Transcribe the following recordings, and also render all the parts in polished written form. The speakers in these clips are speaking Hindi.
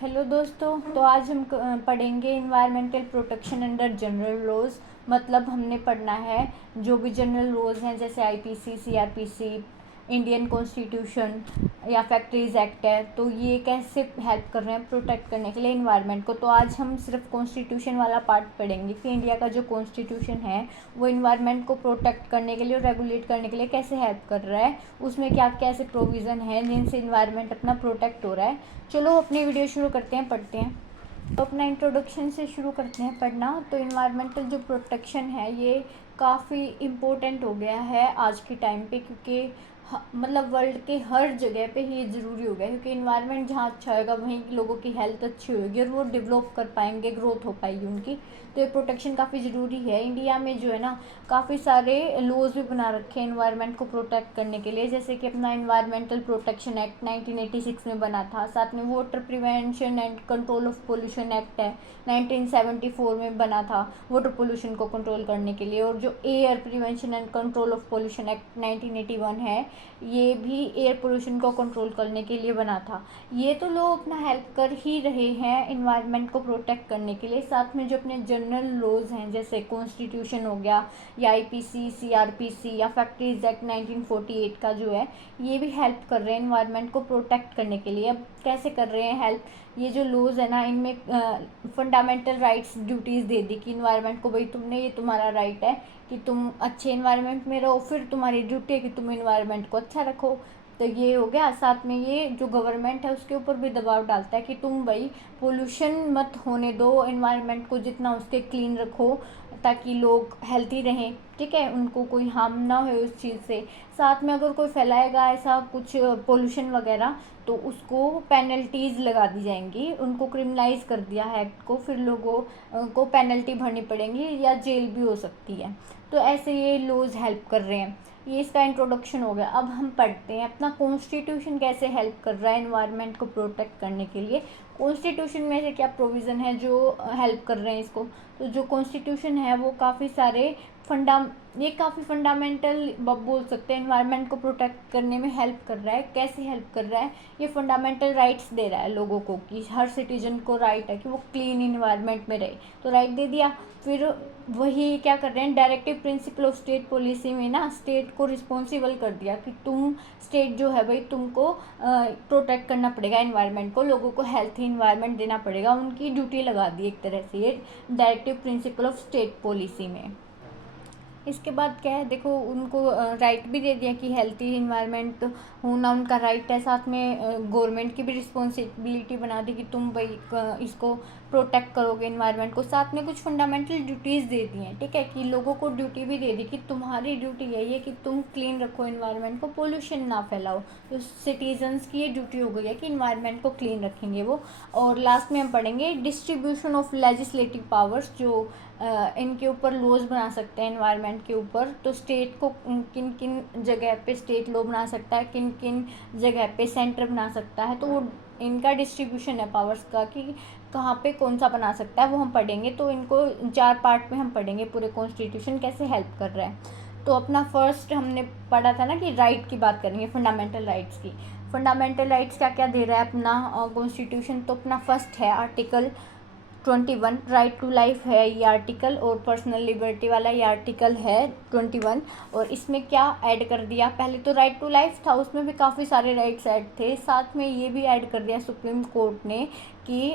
हेलो दोस्तों। तो आज हम पढ़ेंगे environmental protection under general laws. मतलब हमने पढ़ना है जो भी जनरल लॉज हैं, जैसे आईपीसी, सीआरपीसी, इंडियन कॉन्स्टिट्यूशन या फैक्ट्रीज एक्ट है, तो ये कैसे हेल्प कर रहे हैं प्रोटेक्ट करने के लिए इन्वायरमेंट को। तो आज हम सिर्फ कॉन्स्टिट्यूशन वाला पार्ट पढ़ेंगे कि इंडिया का जो कॉन्स्टिट्यूशन है वो इन्वायरमेंट को प्रोटेक्ट करने के लिए और रेगुलेट करने के लिए कैसे हेल्प कर रहा है, उसमें क्या कैसे प्रोविज़न है जिनसे इन्वायरमेंट अपना प्रोटेक्ट हो रहा है। चलो अपनी वीडियो शुरू करते हैं, पढ़ते हैं। तो अपना इंट्रोडक्शन से शुरू करते हैं पढ़ना। तो इन्वायरमेंटल जो प्रोटेक्शन है ये काफ़ी इम्पोर्टेंट हो गया है आज के टाइम पे, क्योंकि मतलब वर्ल्ड के हर जगह पे ही ज़रूरी हो गया है, क्योंकि इन्वायरमेंट जहाँ अच्छा होगा वहीं लोगों की हेल्थ अच्छी होगी और वो डेवलप कर पाएंगे, ग्रोथ हो पाएगी उनकी। तो ये प्रोटेक्शन काफ़ी ज़रूरी है। इंडिया में जो है ना, काफ़ी सारे लॉज भी बना रखे हैं इन्वायरमेंट को प्रोटेक्ट करने के लिए, जैसे कि अपना इन्वायरमेंटल प्रोटेक्शन एक्ट 1986 में बना था। साथ में water prevention and control of pollution act है, 1974 में बना था वाटर पोल्यूशन को कंट्रोल करने के लिए। और जो air prevention and control of pollution act 1981 है, ये भी एयर पोल्यूशन को कंट्रोल करने के लिए बना था। ये तो लोग अपना हेल्प कर ही रहे हैं इन्वायरमेंट को प्रोटेक्ट करने के लिए। साथ में जो अपने जनरल लॉज हैं, जैसे कॉन्स्टिट्यूशन हो गया या आईपीसी, सीआरपीसी या फैक्ट्रीज एक्ट 1948 का जो है, ये भी हेल्प कर रहे हैं इन्वायरमेंट को प्रोटेक्ट करने के लिए। अब कैसे कर रहे हैं हेल्प, ये जो लॉज है ना, इनमें फंडामेंटल राइट्स ड्यूटीज़ दे दी कि इन्वायरमेंट को भाई तुमने, ये तुम्हारा राइट है कि तुम अच्छे इन्वायरमेंट में रहो, फिर तुम्हारी ड्यूटी है कि तुम इन्वायरमेंट को अच्छा रखो। तो ये हो गया। साथ में ये जो गवर्नमेंट है उसके ऊपर भी दबाव डालता है कि तुम भाई पोल्यूशन मत होने दो, इन्वायरमेंट को जितना उसके क्लीन रखो ताकि लोग हेल्थी रहें, ठीक है, उनको कोई हार्म ना हो उस चीज़ से। साथ में अगर कोई फैलाएगा ऐसा कुछ पोल्यूशन वगैरह, तो उसको पेनल्टीज़ लगा दी जाएंगी, उनको क्रिमिनलाइज कर दिया है एक्ट को, फिर लोगों को पेनल्टी भरनी पड़ेगी या जेल भी हो सकती है। तो ऐसे ये लॉज हेल्प कर रहे हैं। ये इसका इंट्रोडक्शन हो गया। अब हम पढ़ते हैं अपना कॉन्स्टिट्यूशन कैसे हेल्प कर रहा है इन्वायरमेंट को प्रोटेक्ट करने के लिए। कॉन्स्टिट्यूशन में से क्या प्रोविज़न है जो हेल्प कर रहे हैं इसको। तो जो कॉन्स्टिट्यूशन है वो काफ़ी सारे ये काफ़ी फंडामेंटल बोल सकते हैं, इन्वायरमेंट को प्रोटेक्ट करने में हेल्प कर रहा है। कैसे हेल्प कर रहा है, ये फंडामेंटल राइट्स दे रहा है लोगों को कि हर सिटीजन को राइट है कि वो क्लीन इन्वायरमेंट में रहे, तो राइट दे दिया। फिर वही क्या कर रहे हैं, directive principle of state policy में ना स्टेट को रिस्पॉन्सिबल कर दिया कि तुम स्टेट जो है भाई, तुमको प्रोटेक्ट करना पड़ेगा इन्वायरमेंट को, लोगों को हेल्थी इन्वायरमेंट देना पड़ेगा, उनकी ड्यूटी लगा दी एक तरह से ये directive principle of state policy में। इसके बाद क्या है, देखो उनको राइट भी दे दिया कि हेल्थी इन्वायरमेंट होना उनका राइट है। साथ में गवर्नमेंट की भी रिस्पॉन्सिबिलिटी बना दी कि तुम भाई इसको प्रोटेक्ट करोगे इन्वायरमेंट को। साथ में कुछ फंडामेंटल ड्यूटीज़ दे दी हैं, ठीक है, कि लोगों को ड्यूटी भी दे दी कि तुम्हारी ड्यूटी यही है कि तुम क्लीन रखो इन्वायरमेंट को, पोल्यूशन ना फैलाओ। तो सिटीजन्स की ये ड्यूटी हो गई है कि इन्वायरमेंट को क्लीन रखेंगे वो। और लास्ट में हम पढ़ेंगे डिस्ट्रीब्यूशन ऑफ लेजिस्लेटिव पावर्स, जो इनके ऊपर लॉज बना सकते हैं इन्वायरमेंट के ऊपर। तो स्टेट को किन किन जगह पे स्टेट लॉ बना सकता है, किन किन जगह पे सेंटर बना सकता है, तो वो इनका डिस्ट्रीब्यूशन है पावर्स का कि कहाँ पे कौन सा बना सकता है, वो हम पढ़ेंगे। तो इनको 4 पार्ट में हम पढ़ेंगे, पूरे कॉन्स्टिट्यूशन कैसे हेल्प कर रहा है। तो अपना फर्स्ट हमने पढ़ा था ना कि राइट की बात करेंगे, फंडामेंटल राइट्स की। फंडामेंटल राइट्स क्या क्या दे रहा है अपना कॉन्स्टिट्यूशन। तो अपना फर्स्ट है आर्टिकल 21, राइट टू लाइफ है ये आर्टिकल, और पर्सनल लिबर्टी वाला ये आर्टिकल है 21। और इसमें क्या ऐड कर दिया, पहले तो राइट टू लाइफ था, उसमें भी काफ़ी सारे राइट्स ऐड थे, साथ में ये भी ऐड कर दिया सुप्रीम कोर्ट ने कि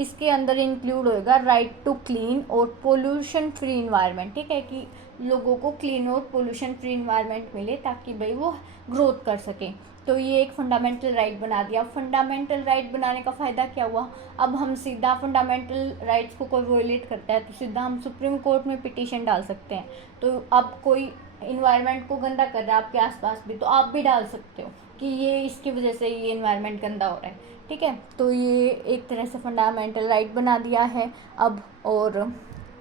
इसके अंदर इंक्लूड होएगा राइट टू क्लीन और पोल्यूशन फ्री इन्वायरमेंट, ठीक है, कि लोगों को क्लीन और पोल्यूशन फ्री इन्वायरमेंट मिले ताकि भाई वो ग्रोथ कर सकें। तो ये एक फंडामेंटल राइट बना दिया। फंडामेंटल राइट बनाने का फ़ायदा क्या हुआ, अब हम सीधा फंडामेंटल राइट्स को कोई वोलेट करता है तो सीधा हम सुप्रीम कोर्ट में पिटीशन डाल सकते हैं। तो अब कोई इन्वायरमेंट को गंदा कर रहा है आपके आसपास भी, तो आप भी डाल सकते हो कि ये इसकी वजह से ये इन्वायरमेंट गंदा हो रहा है, ठीक है। तो ये एक तरह से फंडामेंटल राइट बना दिया है अब। और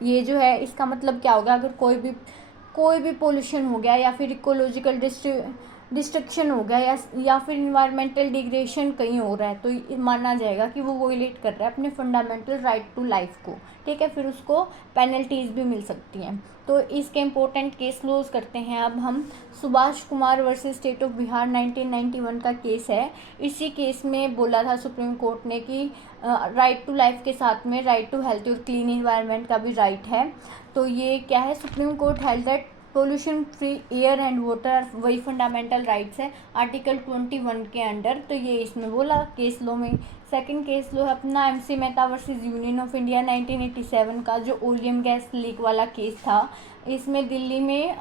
ये जो है इसका मतलब क्या होगा, अगर कोई भी पोल्यूशन हो गया या फिर इकोलॉजिकल डिस्ट्रक्शन हो गया या फिर इन्वायरमेंटल डिग्रेडेशन कहीं हो रहा है, तो ये माना जाएगा कि वो वोलेट कर रहा है अपने फंडामेंटल राइट टू लाइफ को, ठीक है। फिर उसको पेनल्टीज भी मिल सकती हैं। तो इसके इम्पोर्टेंट केस क्लोज करते हैं अब हम। Subhash Kumar versus state of Bihar 1991 का केस है। इसी केस में बोला था सुप्रीम कोर्ट ने कि राइट टू लाइफ के साथ में राइट टू हेल्थ और क्लीन इन्वायरमेंट का भी राइट है। तो ये क्या है, supreme court held that pollution free air and water वही फंडामेंटल राइट्स है आर्टिकल 21 के अंडर। तो ये इसमें बोला केस लो में। सेकंड केस लो है अपना MC Mehta versus Union of India 1987 का, जो ओलियम गैस लीक वाला केस था। इसमें दिल्ली में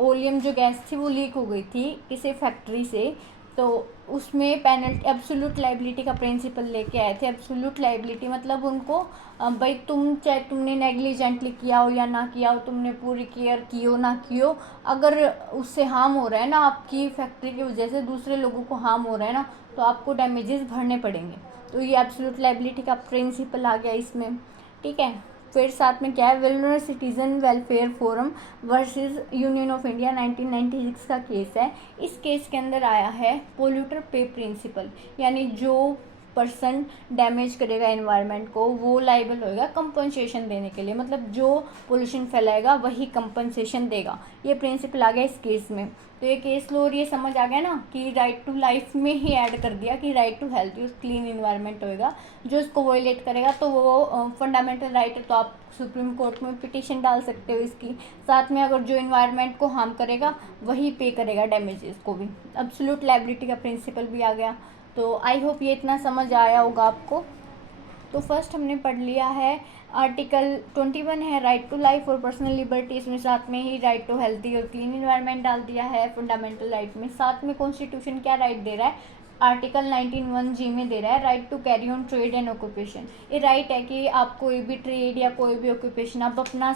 ओलियम जो गैस थी वो लीक हो गई थी किसी फैक्ट्री से, तो उसमें पेनल्टी एब्सोल्यूट लाइबिलिटी का प्रिंसिपल लेके आए थे। एब्सोल्यूट लाइबिलिटी मतलब उनको भाई तुम चाहे तुमने नेग्लिजेंटली किया हो या ना किया हो, तुमने पूरी केयर की हो ना की हो, अगर उससे हार्म हो रहा है ना, आपकी फैक्ट्री की वजह से दूसरे लोगों को हार्म हो रहा है ना, तो आपको डैमेजेस भरने पड़ेंगे। तो ये एब्सोल्यूट लाइबिलिटी का प्रिंसिपल आ गया इसमें, ठीक है। फिर साथ में क्या है, वेलनर citizen welfare forum versus Union of India 1996 का केस है। इस केस के अंदर आया है पोल्यूटर पे प्रिंसिपल, यानी जो पर्सन डैमेज करेगा एनवायरनमेंट को वो लाइबल होएगा कंपनसेशन देने के लिए, मतलब जो पोल्यूशन फैलाएगा वही कंपनसेशन देगा। ये प्रिंसिपल आ गया इस केस में। तो ये केस लो और ये समझ आ गया ना कि राइट टू लाइफ में ही ऐड कर दिया कि राइट टू हेल्थ और क्लीन इन्वायरमेंट होएगा, जो इसको वोलेट करेगा तो वो फंडामेंटल राइट है, तो आप सुप्रीम कोर्ट में पिटीशन डाल सकते हो इसकी। साथ में अगर जो इन्वायरमेंट को हार्म करेगा वही पे करेगा डैमेजेस को भी। एब्सोल्यूट लायबिलिटी का प्रिंसिपल भी आ गया। तो आई होप ये इतना समझ आया होगा आपको। तो फर्स्ट हमने पढ़ लिया है आर्टिकल 21 है राइट टू लाइफ और पर्सनल लिबर्टी, इसमें साथ में ही राइट टू हेल्थी और क्लीन इन्वायरमेंट डाल दिया है फंडामेंटल राइट में। साथ में कॉन्स्टिट्यूशन क्या राइट दे रहा है, आर्टिकल 19(1)(g) में दे रहा है right to carry on trade and occupation. ये राइट है कि आप कोई भी ट्रेड या कोई भी ऑक्यूपेशन आप अपना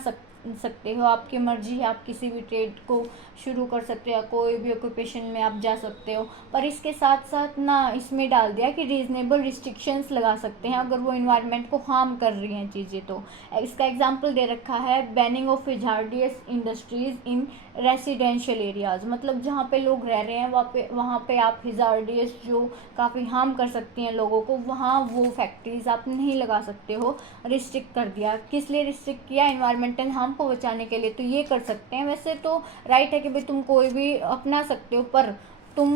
सकते हो, आपकी मर्जी है, आप किसी भी ट्रेड को शुरू कर सकते हो या कोई भी ऑक्यूपेशन में आप जा सकते हो। पर इसके साथ साथ ना इसमें डाल दिया कि रीजनेबल रिस्ट्रिक्शंस लगा सकते हैं अगर वो इन्वायरमेंट को हार्म कर रही हैं चीज़ें। तो इसका एग्जांपल दे रखा है banning of hazardous industries in residential areas, मतलब जहाँ पे लोग रह रहे हैं वहाँ पे आप हैजार्डियस जो काफ़ी हार्म कर सकती हैं लोगों को, वहाँ वो फैक्ट्रीज आप नहीं लगा सकते हो। रिस्ट्रिक्ट कर दिया, किस लिए रिस्ट्रिक्ट किया, इन्वायरमेंटल हार्म को बचाने के लिए। तो ये कर सकते हैं। वैसे तो राइट है कि भाई तुम कोई भी अपना सकते हो, पर तुम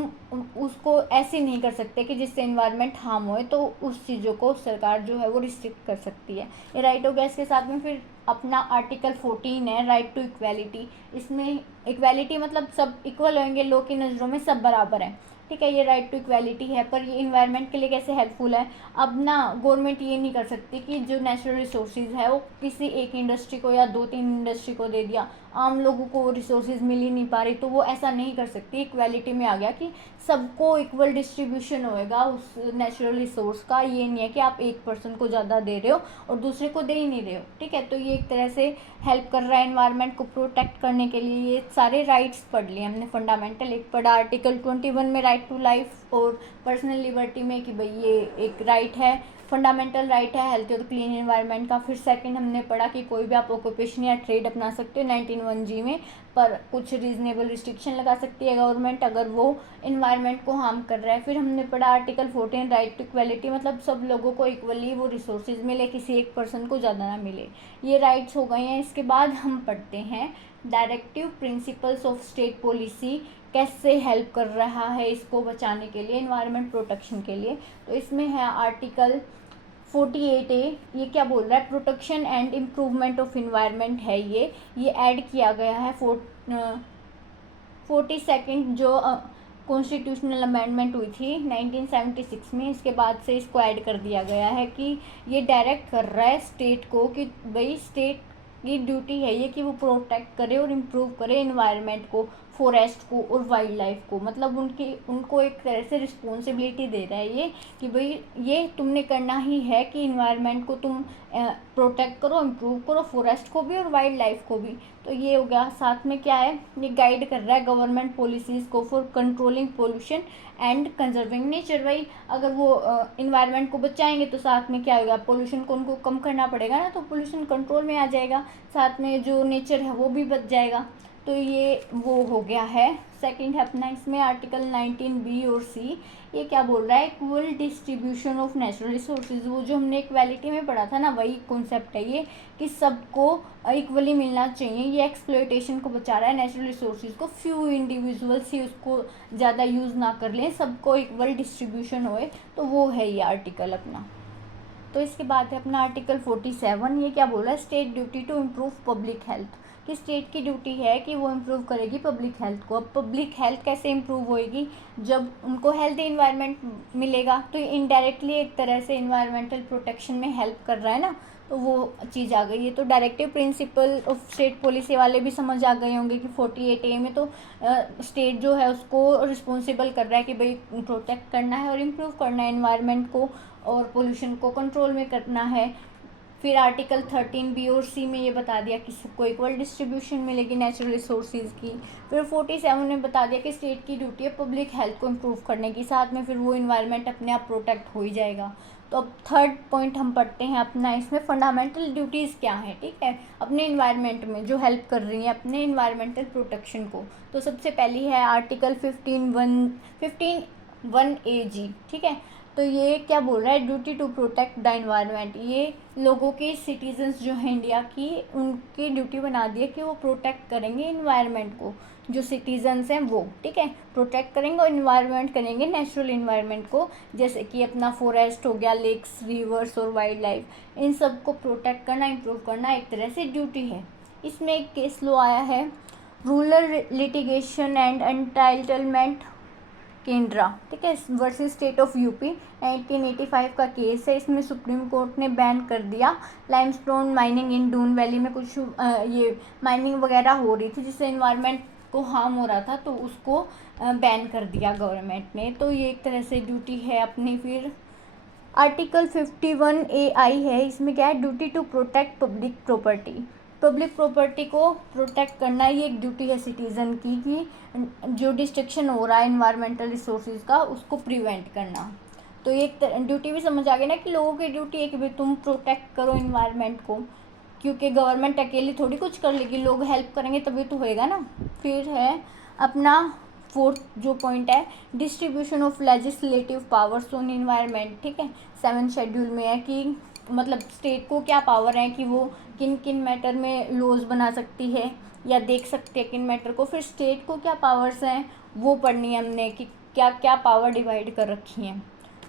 उसको ऐसे नहीं कर सकते कि जिससे इन्वायरमेंट हार्म होए, तो उस चीज़ों को सरकार जो है वो रिस्ट्रिक्ट कर सकती है। ये राइट हो गया। इसके साथ में फिर अपना आर्टिकल 14 है राइट टू इक्वेलिटी। इसमें इक्वेलिटी मतलब सब इक्वल होंगे, लोग की नज़रों में सब बराबर हैं, ठीक है। ये राइट टू इक्वेलिटी है। पर ये इन्वायरमेंट के लिए कैसे हेल्पफुल है, अब ना गवर्नमेंट ये नहीं कर सकती कि जो नेचुरल रिसोर्सेज है वो किसी एक इंडस्ट्री को या 2-3 इंडस्ट्री को दे दिया, आम लोगों को वो रिसोर्सेज मिल ही नहीं पा रही, तो वो ऐसा नहीं कर सकती। इक्वेलिटी में आ गया कि सबको इक्वल डिस्ट्रीब्यूशन होएगा उस नेचुरल रिसोर्स का। ये नहीं है कि आप एक पर्सन को ज़्यादा दे रहे हो और दूसरे को दे ही नहीं रहे हो, ठीक है। तो ये एक तरह से हेल्प कर रहा है इन्वायरमेंट को प्रोटेक्ट करने के लिए। ये सारे राइट्स पढ़ लिए हमने। फंडामेंटल एक पढ़ा आर्टिकल 21 में राइट टू लाइफ और पर्सनल लिबर्टी में कि भाई ये एक राइट है, फंडामेंटल राइट है हेल्थ और क्लीन इन्वायरमेंट का। फिर सेकंड हमने पढ़ा कि कोई भी आप ऑक्यूपेशन या ट्रेड अपना सकते हो 19(1)(g) में, पर कुछ रीजनेबल रिस्ट्रिक्शन लगा सकती है गवर्नमेंट अगर वो इन्वायरमेंट को हार्म कर रहा है। फिर हमने पढ़ा आर्टिकल 14 राइट टू इक्वलिटी, मतलब सब लोगों को इक्वली वो रिसोर्सेज मिले, किसी एक पर्सन को ज़्यादा ना मिले। ये राइट्स हो गए हैं। इसके बाद हम पढ़ते हैं directive principles of state policy, कैसे हेल्प कर रहा है इसको बचाने के लिए, इन्वायरमेंट प्रोटेक्शन के लिए। तो इसमें है आर्टिकल 48A। ये क्या बोल रहा है, protection and improvement of environment है। ये ऐड किया गया है 42nd जो कॉन्स्टिट्यूशनल अमेंडमेंट हुई थी 1976 में। इसके बाद से इसको ऐड कर दिया गया है कि ये डायरेक्ट कर रहा है स्टेट को कि भाई स्टेट की ड्यूटी है ये कि वो प्रोटेक्ट करे और इम्प्रूव करे इन्वायरमेंट को, फॉरेस्ट को और वाइल्ड लाइफ को। मतलब उनको एक तरह से रिस्पॉन्सिबिलिटी दे रहा है ये कि भाई ये तुमने करना ही है कि इन्वायरमेंट को तुम प्रोटेक्ट करो, इम्प्रूव करो, फॉरेस्ट को भी और वाइल्ड लाइफ को भी। तो ये हो गया। साथ में क्या है, ये गाइड कर रहा है गवर्नमेंट पॉलिसीज़ को for controlling pollution and conserving nature. भाई अगर वो इन्वायरमेंट को बचाएंगे तो साथ में क्या होगा, पोल्यूशन को उनको कम करना पड़ेगा ना, तो पोल्यूशन कंट्रोल में आ जाएगा, साथ में जो नेचर है वो भी बच जाएगा। तो ये वो हो गया है। सेकंड है अपना इसमें आर्टिकल 19B और C, ये क्या बोल रहा है, equal distribution of natural resources. वो जो हमने इक्वालिटी में पढ़ा था ना, वही कॉन्सेप्ट है ये कि सबको इक्वली मिलना चाहिए। ये एक्सप्लॉयटेशन को बचा रहा है, नेचुरल रिसोर्सेज को, फ्यू इंडिविजुअल्स ही उसको ज़्यादा यूज़ ना कर लें, सबको इक्वल डिस्ट्रीब्यूशन होए, तो वो है ये आर्टिकल अपना। तो इसके बाद है अपना आर्टिकल 47, ये क्या बोल रहा है, state duty to improve public health, कि स्टेट की ड्यूटी है कि वो इम्प्रूव करेगी पब्लिक हेल्थ को। अब पब्लिक हेल्थ कैसे इम्प्रूव होएगी, जब उनको हेल्दी इन्वायरमेंट मिलेगा, तो ये इनडायरेक्टली एक तरह से इन्वायरमेंटल प्रोटेक्शन में हेल्प कर रहा है ना, तो वो चीज़ आ गई है। तो directive principle of state policy वाले भी समझ आ गए होंगे कि 48A में तो स्टेट जो है उसको रिस्पॉन्सिबल कर रहा है कि भाई प्रोटेक्ट करना है और इम्प्रूव करना है इन्वायरमेंट को, और पोल्यूशन को कंट्रोल में करना है। फिर आर्टिकल 13B और C में ये बता दिया कि सबको इक्वल डिस्ट्रीब्यूशन मिलेगी नेचुरल रिसोर्सेज की। फिर 47 में बता दिया कि स्टेट की ड्यूटी है पब्लिक हेल्थ को इम्प्रूव करने की, साथ में फिर वो इन्वायरमेंट अपने आप प्रोटेक्ट हो ही जाएगा। तो अब थर्ड पॉइंट हम पढ़ते हैं अपना, इसमें फंडामेंटल ड्यूटीज़ क्या हैं, ठीक है, अपने इन्वायरमेंट में जो हेल्प कर रही हैं अपने इन्वायरमेंटल प्रोटेक्शन को। तो सबसे पहली है आर्टिकल 15(1)(a)(g), ठीक है। तो ये क्या बोल रहा है, duty to protect the environment. ये लोगों के सिटीजन्स जो हैं इंडिया की, उनकी ड्यूटी बना दी है कि वो प्रोटेक्ट करेंगे इन्वायरमेंट को, जो सिटीजन्स हैं वो, ठीक है, प्रोटेक्ट करेंगे और इन्वायरमेंट करेंगे, नेचुरल इन्वायरमेंट को, जैसे कि अपना फॉरेस्ट हो गया, लेक्स, रिवर्स और वाइल्ड लाइफ, इन सब को प्रोटेक्ट करना, इम्प्रूव करना एक तरह से ड्यूटी है। इसमें एक केस लो आया है, रूरल लिटिगेशन एंड एंटाइटलमेंट केंद्रा, ठीक है, वर्सेस स्टेट ऑफ यूपी, 1985 का केस है। इसमें सुप्रीम कोर्ट ने बैन कर दिया limestone mining in Doon valley में। कुछ ये माइनिंग वगैरह हो रही थी जिससे इन्वायरमेंट को हार्म हो रहा था, तो उसको बैन कर दिया गवर्नमेंट ने। तो ये एक तरह से ड्यूटी है अपनी। फिर आर्टिकल 51AI है, इसमें क्या है, duty to protect public property. Public property को प्रोटेक्ट करना ये एक ड्यूटी है सिटीज़न की, कि जो डिस्ट्रक्शन हो रहा है इन्वायरमेंटल रिसोर्सेज का उसको प्रिवेंट करना। तो ये एक ड्यूटी भी समझ आ गई ना, कि लोगों की ड्यूटी है कि भाई तुम प्रोटेक्ट करो इन्वायरमेंट को, क्योंकि गवर्नमेंट अकेली थोड़ी कुछ कर लेगी, लोग हेल्प करेंगे तभी तो होएगा ना। फिर है अपना फोर्थ जो पॉइंट है, distribution of legislative powers on environment, ठीक है, 7th शेड्यूल में है कि मतलब स्टेट को क्या पावर है कि वो किन किन मैटर में लॉज बना सकती है या देख सकती है किन मैटर को। फिर स्टेट को क्या पावर्स हैं वो पढ़नी है हमने, कि क्या क्या पावर डिवाइड कर रखी हैं।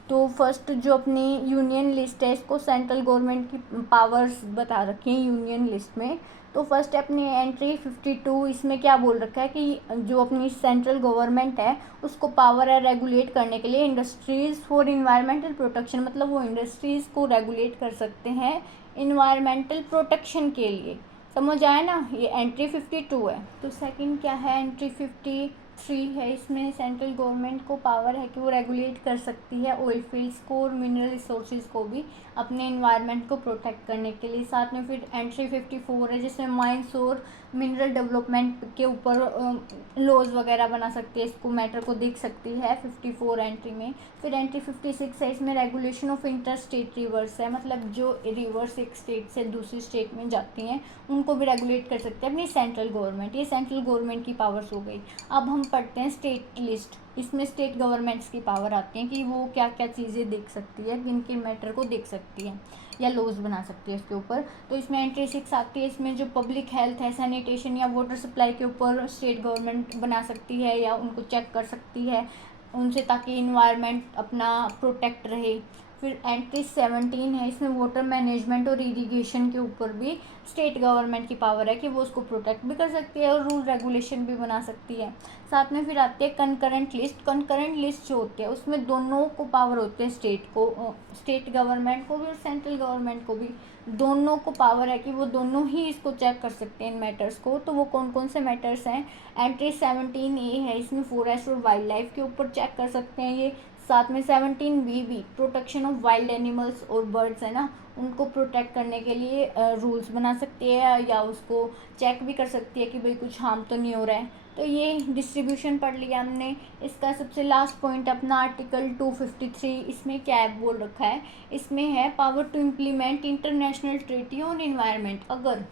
तो फर्स्ट जो अपनी यूनियन लिस्ट है, इसको सेंट्रल गवर्नमेंट की पावर्स बता रखी हैं यूनियन लिस्ट में। तो फर्स्ट है अपनी एंट्री 52, इसमें क्या बोल रखा है कि जो अपनी सेंट्रल गवर्नमेंट है उसको पावर है रेगुलेट करने के लिए इंडस्ट्रीज़ फॉर इन्वायरमेंटल प्रोटेक्शन, मतलब वो इंडस्ट्रीज़ को रेगुलेट कर सकते हैं इन्वायरमेंटल प्रोटेक्शन के लिए। समझ आया ना, ये एंट्री 52 है। तो सेकंड क्या है, एंट्री 53 है, इसमें सेंट्रल गवर्नमेंट को पावर है कि वो रेगुलेट कर सकती है ऑयल फील्ड्स को और मिनरल रिसोर्सेज को भी अपने इन्वायरमेंट को प्रोटेक्ट करने के लिए। साथ में फिर एंट्री 54 है, जिसमें माइंस और मिनरल डेवलपमेंट के ऊपर लॉज वगैरह बना सकती है, इसको मैटर को देख सकती है 54 एंट्री में। फिर एंट्री 56 है, इसमें regulation of inter state reverse है, मतलब जो रिवर्स एक स्टेट से दूसरी स्टेट में जाती हैं उनको भी रेगुलेट कर सकते हैं अपनी सेंट्रल गवर्नमेंट। ये सेंट्रल गवर्नमेंट की पावर्स हो गई। अब हम पढ़ते हैं स्टेट लिस्ट, इसमें स्टेट गवर्नमेंट्स की पावर आती है कि वो क्या क्या चीज़ें देख सकती है, किन किन मैटर को देख सकती है या लॉज बना सकती है उसके ऊपर। तो इसमें एंट्री 6 आती है, इसमें जो पब्लिक हेल्थ है, सैनिटेशन या वाटर सप्लाई के ऊपर स्टेट गवर्नमेंट बना सकती है या उनको चेक कर सकती है उनसे, ताकि इन्वायरमेंट अपना प्रोटेक्ट रहे। फिर एंट्री 17 है, इसमें वाटर मैनेजमेंट और इरिगेशन के ऊपर भी स्टेट गवर्नमेंट की पावर है कि वो उसको प्रोटेक्ट भी कर सकती है और रूल रेगुलेशन भी बना सकती है। साथ में फिर आती है कंकरेंट लिस्ट। कंकरेंट लिस्ट जो होती है उसमें दोनों को पावर होती है, स्टेट को, स्टेट गवर्नमेंट को भी और सेंट्रल गवर्नमेंट को भी, दोनों को पावर है कि वो दोनों ही इसको चेक कर सकते हैं इन मैटर्स को। तो वो कौन कौन से मैटर्स हैं, एंट्री 17A है, इसमें फॉरेस्ट और वाइल्ड लाइफ के ऊपर चेक कर सकते हैं ये। साथ में 17B भी प्रोटेक्शन ऑफ वाइल्ड एनिमल्स और बर्ड्स है ना, उनको प्रोटेक्ट करने के लिए रूल्स बना सकती है या उसको चेक भी कर सकती है कि भाई कुछ हार्म तो नहीं हो रहा है। तो ये डिस्ट्रीब्यूशन पढ़ लिया हमने। इसका सबसे लास्ट पॉइंट अपना आर्टिकल 253, इसमें क्या है बोल रखा है, इसमें है power to implement international treaty on environment. अगर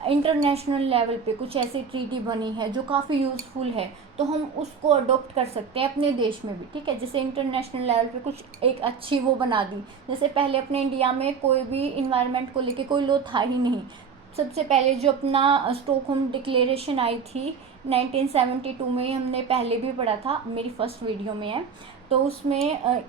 इंटरनेशनल लेवल पे कुछ ऐसी ट्रीटी बनी है जो काफ़ी यूज़फुल है, तो हम उसको अडॉप्ट कर सकते हैं अपने देश में भी, ठीक है। जैसे इंटरनेशनल लेवल पे कुछ एक अच्छी वो बना दी, जैसे पहले अपने इंडिया में कोई भी इन्वायरमेंट को लेके कोई लॉ था ही नहीं। सबसे पहले जो अपना स्टॉकहोम डिक्लेरेशन आई थी 1972 में, हमने पहले भी पढ़ा था, मेरी फर्स्ट वीडियो में है, तो उसमें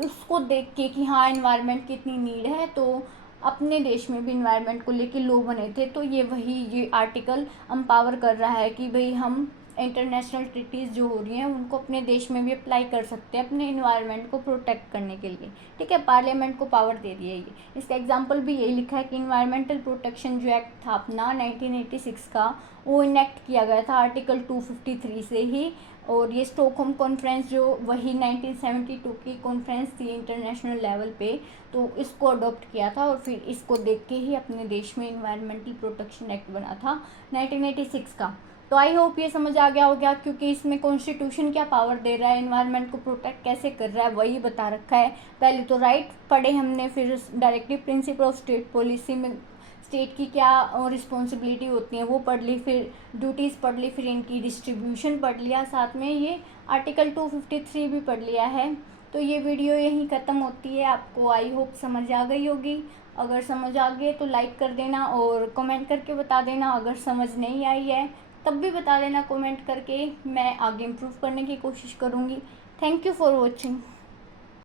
उसको देख के कि हाँ इन्वायरमेंट की इतनी नीड है, तो अपने देश में भी इन्वायरमेंट को लेके लॉ बने थे। तो ये आर्टिकल एम्पावर कर रहा है कि भाई हम इंटरनेशनल ट्रीटीज़ जो हो रही हैं उनको अपने देश में भी अप्लाई कर सकते हैं अपने इन्वायरमेंट को प्रोटेक्ट करने के लिए, ठीक है। पार्लियामेंट को पावर दे रही है ये। इसका एग्जांपल भी यही लिखा है कि इन्वायरमेंटल प्रोटेक्शन जो एक्ट था अपना 1986 का, वो इनेक्ट किया गया था आर्टिकल 253 से ही। और ये स्टॉकहोम कॉन्फ्रेंस जो वही 1972 की कॉन्फ्रेंस थी इंटरनेशनल लेवल पे, तो इसको अडॉप्ट किया था और फिर इसको देख के ही अपने देश में इन्वायरमेंटल प्रोटेक्शन एक्ट बना था 1986 का। तो आई होप ये समझ आ गया होगा, क्योंकि इसमें कॉन्स्टिट्यूशन क्या पावर दे रहा है, इन्वायरमेंट को प्रोटेक्ट कैसे कर रहा है वही बता रखा है। पहले तो राइट पढ़े हमने, फिर directive principle of state policy में स्टेट की क्या रिस्पॉन्सिबिलिटी होती है वो पढ़ ली, फिर ड्यूटीज़ पढ़ ली, फिर इनकी डिस्ट्रीब्यूशन पढ़ लिया, साथ में ये आर्टिकल 253 भी पढ़ लिया है। तो ये वीडियो यहीं ख़त्म होती है। आपको आई होप समझ आ गई होगी। अगर समझ आ गई तो लाइक कर देना और कमेंट करके बता देना। अगर समझ नहीं आई है तब भी बता देना कमेंट करके, मैं आगे इम्प्रूव करने की कोशिश करूँगी। Thank you for watching.